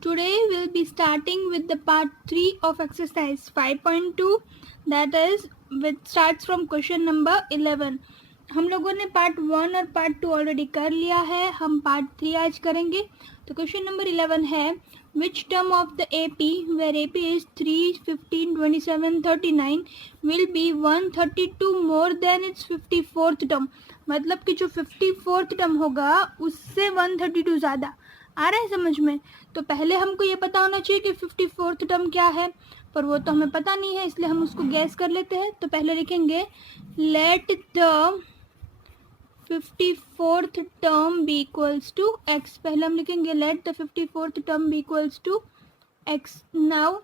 Today we'll be starting with the part 3 of exercise 5.2, that is which starts from question number 11. हम लोगों ने part 1 और part 2 already कर लिया है, हम पार्ट 3 आज करेंगे. तो क्वेश्चन नंबर 11 है which term of the AP where AP is 3, 15, 27, 39 will be 132 more than its 54th term. मतलब कि जो 54th टर्म होगा उससे 132 ज़्यादा. आ रहा है समझ में? तो पहले हमको ये पता होना चाहिए कि 54th टर्म क्या है, पर वो तो हमें पता नहीं है, इसलिए हम उसको गैस कर लेते हैं. तो पहले लिखेंगे let the 54th term be equals to x. पहले हम लिखेंगे let the 54th term be equals to x. Now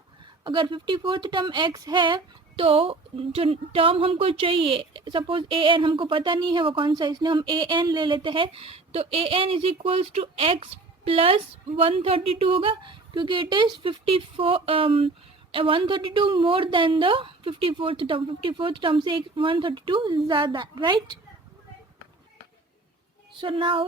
अगर 54th टर्म एक्स है तो जो टर्म हमको चाहिए, सपोज ए एन हमको पता नहीं है वो कौन सा, इसलिए हम ए एन ले लेते हैं. तो a n is equals to x plus 132 होगा, क्योंकि it is 132 more than the 54th term. 54th term से 132 ज़्यादा, right? So now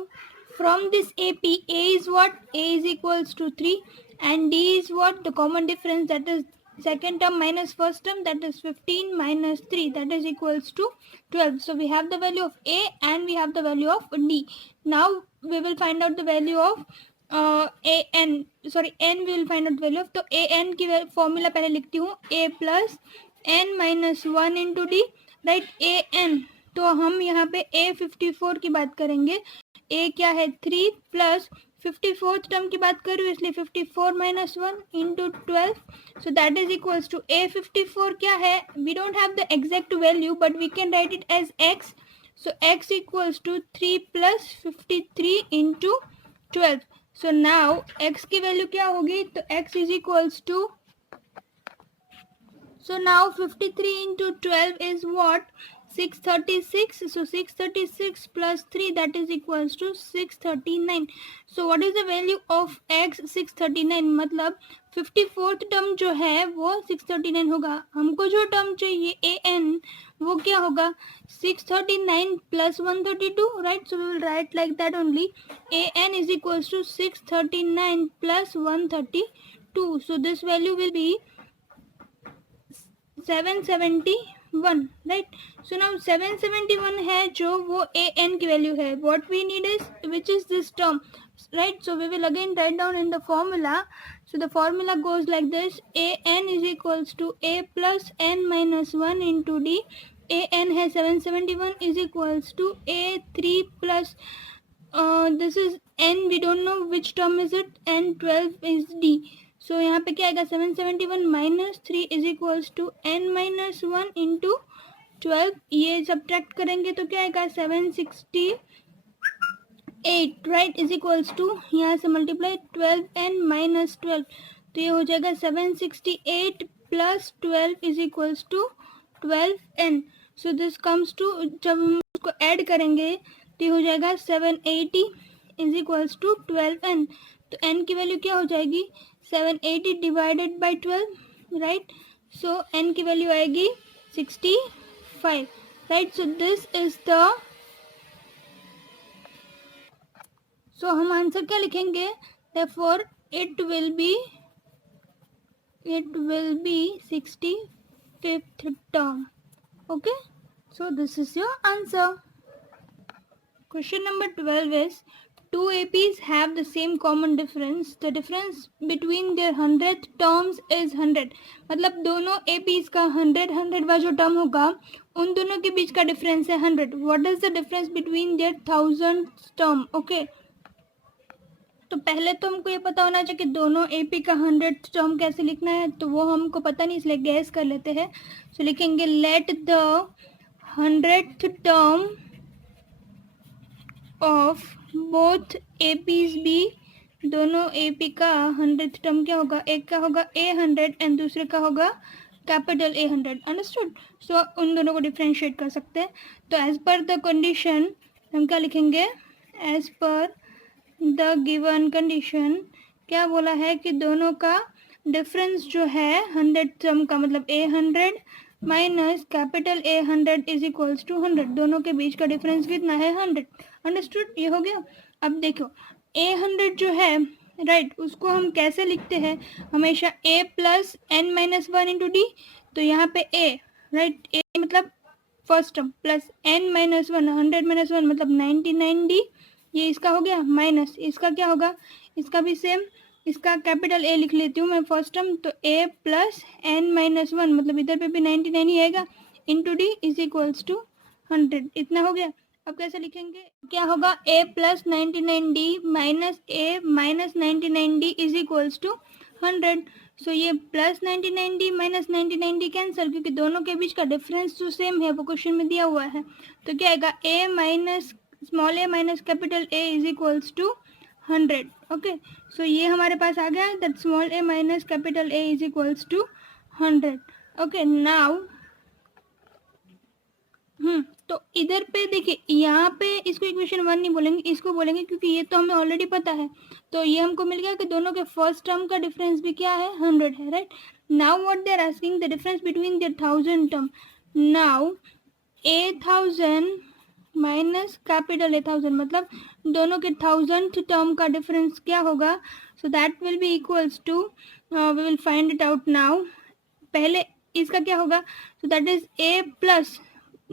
from this AP, A is what? A is equals to 3 and D is what? The common difference, that is second term minus first term, that is 15 minus 3, that is equals to 12. So we have the value of A and we have the value of D. Now we will find out the value of n we will find out the value of. तो a n की formula पहले लिखती हूँ, a plus n minus 1 into D, right? a n, तो हम यहाँ पे A54 की बात करेंगे. A क्या है? 3 प्लस 54th टर्म की बात कर रही हूँ, इसलिए 54 minus 1 into 12. So that is equals to A54 क्या है? We don't have the exact value but we can write it as x. So x equals to 3 plus 53 into 12. So now x की value क्या होगी? तो x is equals to, so now 53 into 12 is what? 636. So 636 plus 3, that is equals to 639. So what is the value of x? 639. मतलब 54th term जो है वो 639 होगा. हमको जो टर्म चाहिए a n वो क्या होगा? 639 plus 132, right? So we will write like that only. a n is equals to 639 plus 132. So this value will be 771, right? So now 771 है जो वो a n की वैल्यू है. What we need is, which is this term, right? So we will again write down in the formula. So the formula goes like this: a n is equals to a plus n minus 1 into d. a n है 771 is equals to a 3 plus this is n, we don't know which term is it, and 12 is d. सो यहाँ पे क्या आएगा? 771 minus 3 is equals to n minus 1 into 12. ये subtract करेंगे तो क्या आएगा? 768, राइट, इज इक्वल्स टू, यहाँ से मल्टीप्लाई 12n माइनस 12, तो ये हो जाएगा 768 plus 12 is equals to 12n. So this comes to, जब हम उसको ऐड करेंगे तो ये हो जाएगा 780 इज इक्वल्स टू 12n. तो n की वैल्यू क्या हो जाएगी? 780 divided by 12, right? So n की वैल्यू आएगी 65, right? So this is the, so हम आंसर क्या लिखेंगे? Therefore it will be 65th term. Okay, so this is your answer. Question number 12 is, two APs have the same common difference. The difference between their 100th terms is 100. मतलब दोनों APs का 100 जो term होगा उन दोनों के बीच का difference है 100. What is the difference between their 1000th term? Okay. तो पहले तो हमको ये पता होना चाहिए कि दोनों AP का 100th टर्म कैसे लिखना है, तो वो हमको पता नहीं, इसलिए गैस कर लेते हैं. सो लिखेंगे let the 100th term of both APs be. दोनों AP का 100th टर्म क्या होगा? एक का होगा A100 एंड दूसरे का होगा कैपिटल A100. अंडरस्टूड? सो उन दोनों को डिफ्रेंशिएट कर सकते हैं. तो एज पर द कंडीशन हम क्या लिखेंगे? As per the given condition क्या बोला है कि दोनों का डिफरेंस जो है 100 टर्म का, मतलब A100 minus capital A100 is equals to 100. दोनों के बीच का डिफरेंस कितना है? 100. अंडरस्टूड? ये हो गया. अब देखो A100 जो है राइट, उसको हम कैसे लिखते हैं हमेशा a plus n minus one into D. तो यहाँ पे a, राइट, a मतलब first term plus n minus one, 100 minus one मतलब 99d, ये इसका हो गया, माइनस इसका क्या होगा, इसका भी सेम, इसका कैपिटल A लिख लेती हूँ मैं फर्स्ट टर्म, तो a plus n minus one मतलब इधर पे भी 99 ही आएगा, into d is equals to 100, इतना हो गया। अब कैसे लिखेंगे, क्या होगा, a plus 99d minus a minus 99d is equals to 100। So ये plus 99d minus 99d cancel, क्योंकि दोनों के बीच का डिफरेंस जो सेम है वो क्वेश्चन में दिया हुआ है। तो क्या आएगा, a minus small a minus capital A is equals to 100। Okay, so ये हमारे पास आ गया that small a minus capital A is equals to 100। Okay, now तो इधर पे देखिए, यहाँ पे इसको इक्वेशन वन नहीं बोलेंगे, इसको बोलेंगे, क्योंकि ये तो हमें ऑलरेडी पता है। तो ये हमको मिल गया कि दोनों के फर्स्ट टर्म का डिफरेंस भी क्या है, 100 है, right. Now what they are asking, the difference between the 1000 term. Now 1000 minus capital A 1000 मतलब दोनों के 1000th टर्म का डिफरेंस क्या होगा, so that will be equals to, we will find it out now. पहले इसका क्या होगा, so that is a plus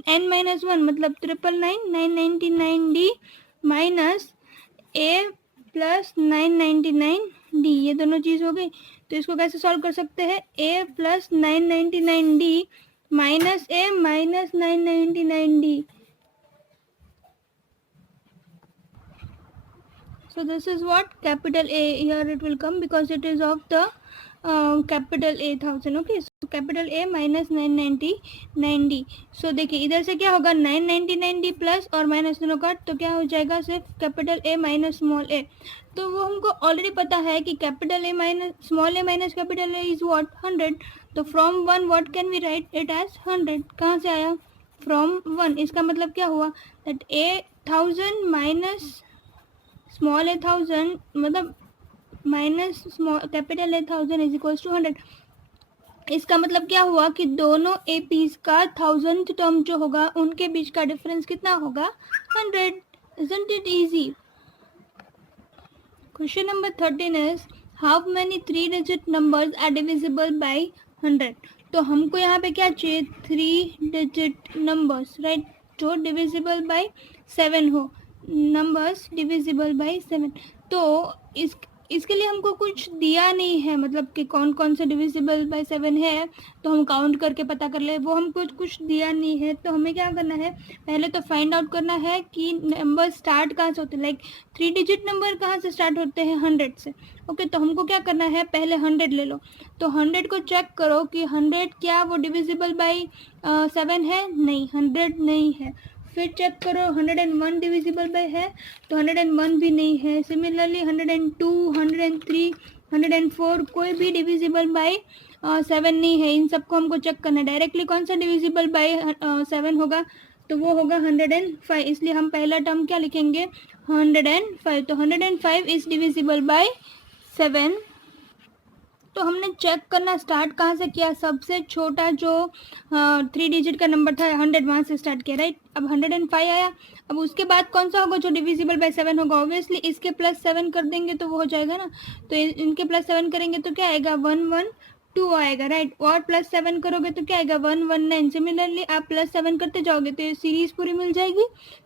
n minus one मतलब 999 माइनस a प्लस 999d, ये दोनों चीज हो गई। तो इसको कैसे सॉल्व कर सकते हैं, a plus 999d minus a minus 999d। So this is what capital A, here it will come because it is of the capital A 1000। okay, so capital A minus 999d। so देखिए इधर से क्या होगा, 999d plus और minus दोनों का, तो क्या हो जाएगा, सिर्फ capital A minus small a। तो वो हमको ऑलरेडी पता है कि capital A minus small a minus capital A is what, 100। तो from one what can we write it as 100, कहाँ से आया, फ्रॉम वन। इसका मतलब क्या हुआ, that A 1000 minus small A 1000 मतलब minus small capital A 1000 is equals to 100। इसका मतलब क्या हुआ कि दोनों एपीज का 1000th टर्म जो होगा उनके बीच का डिफरेंस कितना होगा, 100। Isn't it easy? Question number 13 is how many 3-digit numbers are divisible by 100। तो हमको यहाँ पे क्या चाहिए, 3-digit numbers, राइट, जो डिविजिबल बाय 7 हो, नंबर्स डिविजिबल बाय 7। तो इसके लिए हमको कुछ दिया नहीं है, मतलब कि कौन कौन से डिविजिबल बाय 7 है तो हम काउंट करके पता कर ले, वो हमको कुछ दिया नहीं है। तो हमें क्या करना है, पहले तो फाइंड आउट करना है कि नंबर स्टार्ट कहाँ से होते हैं, लाइक 3-digit नंबर कहाँ से स्टार्ट होते हैं, 100 से। ओके, तो हमको क्या करना है, पहले 100 ले लो। तो 100 को चेक करो कि 100 क्या वो डिविजिबल बाय 7 है, नहीं, 100 नहीं है। फिर चेक करो 101 डिविजिबल बाय है, तो 101 भी नहीं है। सिमिलरली 102, 103, 104 कोई भी डिविजिबल बाय 7 नहीं है। इन सबको हमको चेक करना है डायरेक्टली कौन सा डिविजिबल बाय 7 होगा, तो वो होगा 105। इसलिए हम पहला टर्म क्या लिखेंगे, 105। तो 105 इज डिविजिबल बाय 7। तो हमने चेक करना स्टार्ट कहाँ से किया, सबसे छोटा जो 3-digit का नंबर था 100, वहाँ से स्टार्ट किया, राइट। अब 105 आया, अब उसके बाद कौन सा होगा जो डिविजिबल बाय 7 होगा, ऑब्वियसली इसके प्लस 7 कर देंगे तो वो हो जाएगा ना। तो इनके प्लस 7 करेंगे तो क्या आएगा, 112 आएगा, राइट। और प्लस 7 करोगे तो क्या आएगा, 119। सिमिलरली आप प्लस 7 करते जाओगे तो ये सीरीज पूरी मिल जाएगी,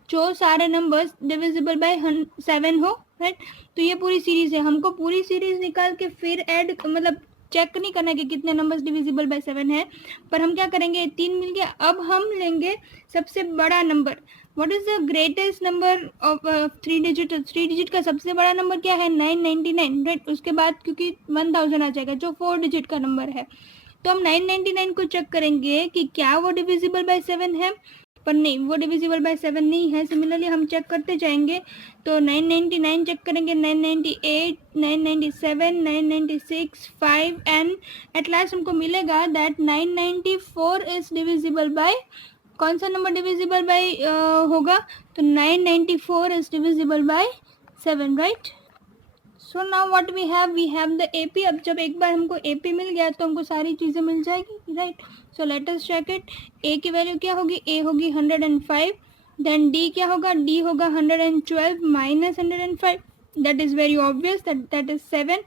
जो सारे नंबर्स डिविजिबल बाय 7 हो, राइट। तो ये पूरी सीरीज है, हमको पूरी सीरीज निकाल के फिर ऐड मतलब चेक नहीं करना है कि कितने नंबर्स डिविजिबल बाय 7 है, पर हम क्या करेंगे, 3 मिल गया। अब हम लेंगे सबसे बड़ा number, what is the greatest number of 3-digit। 3-digit का सबसे बड़ा नंबर क्या है, 999, राइट। उसके बाद क्योंकि 1000 आ जाएगा जो 4-digit का नंबर है, तो हम 999 को चेक करेंगे कि क्या वो डिविजिबल बाय 7 है, पर नहीं, वो डिविजिबल बाय 7 नहीं है। सिमिलरली हम चेक करते जाएंगे, तो 999 चेक करेंगे, 998, 997, 996, 5 एंड एट लास्ट हमको मिलेगा दैट 994 इज डिविजिबल बाय, कौन सा नंबर डिविजिबल बाय होगा, तो 994 is divisible by 7, right. So now what we have the AP। अब जब एक बार हमको AP मिल गया तो हमको सारी चीज़ें मिल जाएगी, right. So let us check it. A की वैल्यू क्या होगी, A होगी 105, देन D क्या होगा, D होगा 112 minus 105, that is very obvious, that is 7,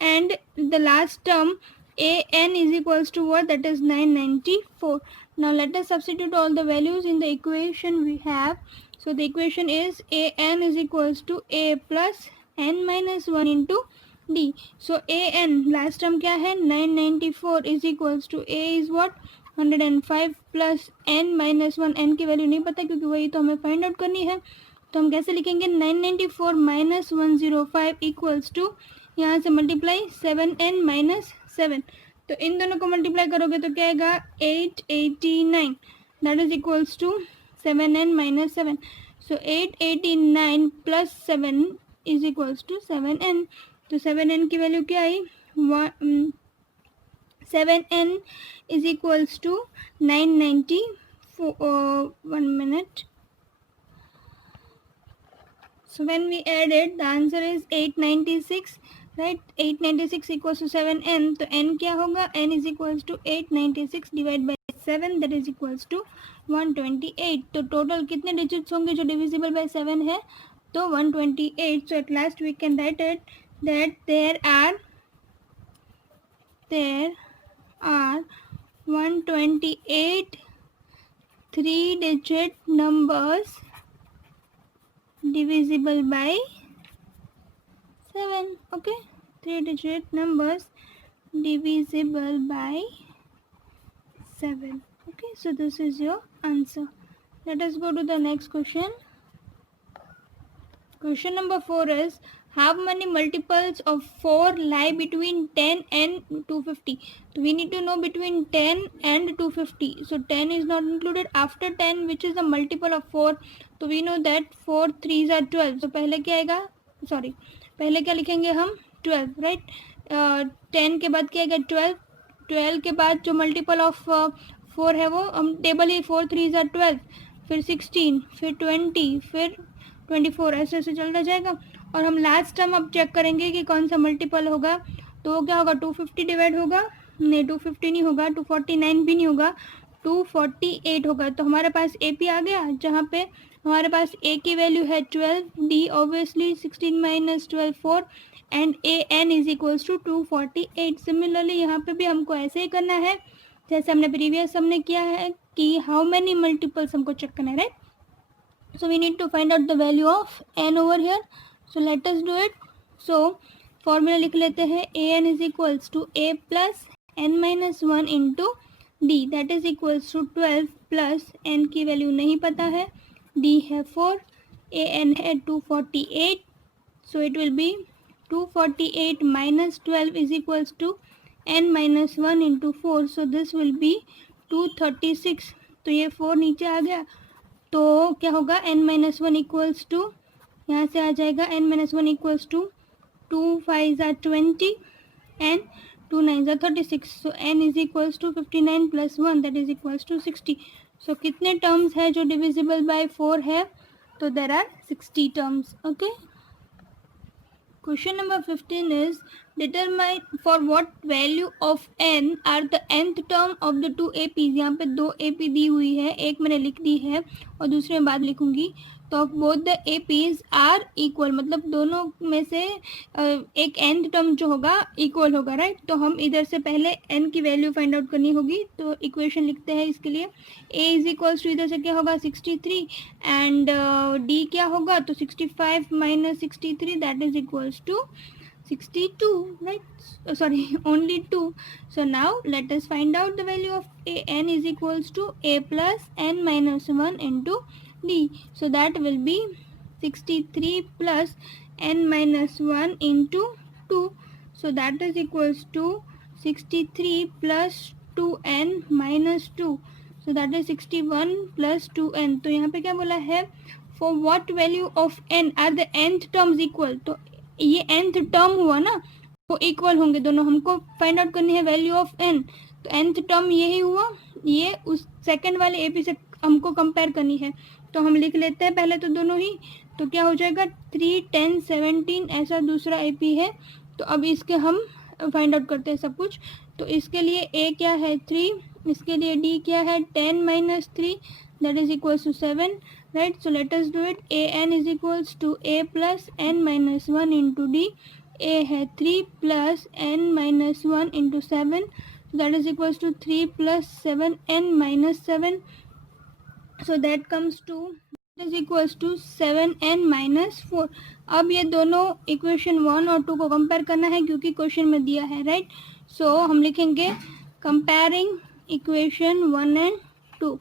and the last term an is equals to what, that is 994. Now let us substitute all the values in the equation we have. So the equation is an is equals to a plus n minus 1 into d. So an last term क्या है, 994 is equals to a is what, 105 plus n minus 1, n की value नहीं पता क्योंकि वही तो हमें find out करनी है. तो हम कैसे लिखेंगे, 994 माइनस 105 इक्वल्स टू, यहाँ से मल्टीप्लाई 7n माइनस 7. तो इन दोनों को मल्टीप्लाई करोगे तो क्या आएगा, 889, that is equals to 7n minus 7. So 889 plus 7 is equals to 7n. तो 7n की वैल्यू क्या आई, 7n is equals to 994. 1 minute. So when we add it, the answer is 896, right? 896 equals to 7n. तो n क्या होगा, n is equals to 896 divided by 7, that is equals to 128. तो total कितने digits होंगे जो divisible by 7 है, तो 128. So at last we can write it that there are 128 3-digit numbers divisible by 7. Okay, 3-digit numbers divisible by 7. Okay, so this is your answer. Let us go to the next question. Question number 4 is, how many multiples of 4 lie between 10 and 250? So we need to know between 10 and 250. So 10 is not included. After 10, which is the multiple of 4? So we know that 4 3s are 12. So पहले क्या आएगा, sorry पहले क्या लिखेंगे हम, 12, right. 10 के बाद क्या आएगा, 12. 12 के बाद जो मल्टीपल ऑफ 4 है वो हम टेबल ही, 4 3s are 12, फिर 16, फिर 20, फिर 24, ऐसे ऐसे चलता जाएगा. और हम लास्ट टर्म अब चेक करेंगे कि कौन सा मल्टीपल होगा. तो वो क्या होगा, 250 डिवाइड होगा, नहीं 250 नहीं होगा, 249 भी नहीं होगा, 248 होगा. तो हमारे पास ए पी आ गया, जहाँ पे हमारे पास ए की वैल्यू है 12, d obviously 16 minus 12 4, and a n is equals to 248. Similarly यहाँ पे भी हमको ऐसे ही करना है जैसे हमने प्रीवियस हमने किया है कि हाउ मैनी मल्टीपल्स हमको चेक करना है, right. So we need to find out the value of n over here. So let us do it. So formula लिख लेते हैं, an is equals to a plus n minus 1 into d, that is equals to 12 plus n की value नहीं पता है, d है 4, an है 248. So it will be 248 minus 12 is equals to n minus 1 into 4. So this will be 236. तो ये 4 नीचे आ गया, तो क्या होगा, n माइनस 1 इक्वल्स टू, यहाँ से आ जाएगा n minus 1 equals to 2 5s are 20 and 2 9s are 36. So n is equals to 59 plus 1, that is equals to 60. So कितने टर्म्स है जो डिविजिबल बाय 4 है, तो there are 60 terms. Okay. Question number 15 is, determine for what value of n are the nth term of the two APs. यहाँ पे 2 AP दी हुई है, एक मैंने लिख दी है और दूसरे में बाद लिखूंगी. तो both the APs are equal, मतलब दोनों में से एक nth टर्म जो होगा इक्वल होगा, राइट. तो हम इधर से पहले n की वैल्यू फाइंड आउट करनी होगी. तो इक्वेशन लिखते हैं इसके लिए, a इज इक्वल्स टू, इधर से क्या होगा 63 एंड d क्या होगा, तो 65 minus 63, that is equals to 62, right? Sorry, only 2. So now let us find out the value of a. n is equals to a plus n minus 1 into d. So that will be 63 plus n minus 1 into 2. So that is equals to 63 plus 2n minus 2. So that is 61 plus 2n. तो यहाँ पे क्या बोला है, for what value of n are the nth terms equal. तो ये nth term हुआ ना, वो इक्वल होंगे दोनों. हमको फाइंड आउट करनी है वैल्यू ऑफ n. तो nth टर्म यही हुआ, ये उस सेकंड वाले एपी से हमको कंपेयर करनी है. तो हम लिख लेते हैं पहले तो दोनों ही. तो क्या हो जाएगा, 3 10 17 ऐसा दूसरा एपी है. तो अब इसके हम फाइंड आउट करते हैं सब कुछ. तो इसके लिए a क्या है 3, इसके लिए d क्या है 10 minus 3, that is equal to 7. right? So let us do it. an is equals to a plus n minus 1 into d. A है 3 plus n minus 1 into 7, so that is equals to 3 plus 7 n minus 7, so that comes to is equals to 7n minus 4. अब ये दोनों equation 1 और 2 को compare करना है क्योंकि question में दिया है, राइट? सो हम लिखेंगे comparing equation 1 and 2,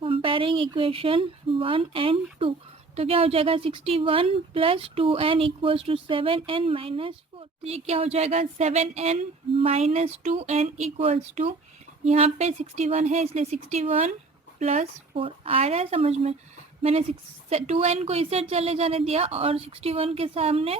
comparing equation 1 and 2, तो क्या हो जाएगा 61 plus 2n equals to 7n minus 4. तो ये क्या हो जाएगा 7n minus 2n equals to, यहाँ पे 61 है इसलिए 61 प्लस 4. आ रहा है समझ में? मैंने 2n को इसे चले जाने दिया और 61 के सामने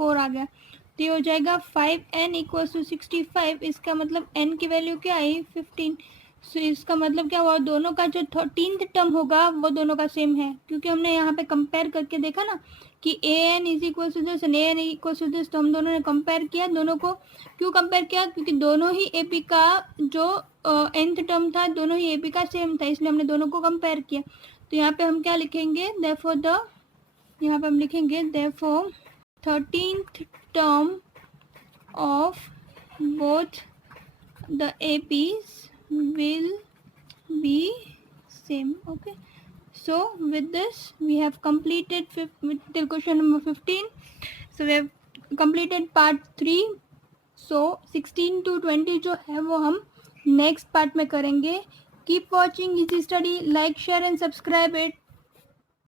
4 आ गया, तो ये हो जाएगा 5n इक्वल्स टू 65. इसका मतलब n की वैल्यू क्या आई 15. सो इसका मतलब क्या हुआ, दोनों का जो 13th टर्म होगा वो दोनों का सेम है, क्योंकि हमने यहाँ पे कंपेयर करके देखा ना कि a n is equal to this and a n equal to this, तो हम दोनों ने कंपेयर किया. दोनों को क्यों कंपेयर किया? क्योंकि दोनों ही एपी का जो nth टर्म था दोनों ही एपी का सेम था, इसलिए हमने दोनों को कंपेयर किया. तो यहाँ पे हम क्या लिखेंगे, देयरफॉर द, यहाँ पे हम लिखेंगे therefore 13th term of both the APs will be same. Okay, so with this we have completed till question number 15. So we have completed part 3. so 16 to 20 जो है वो हम next part में करेंगे. Keep watching Easy Study, like, share and subscribe it.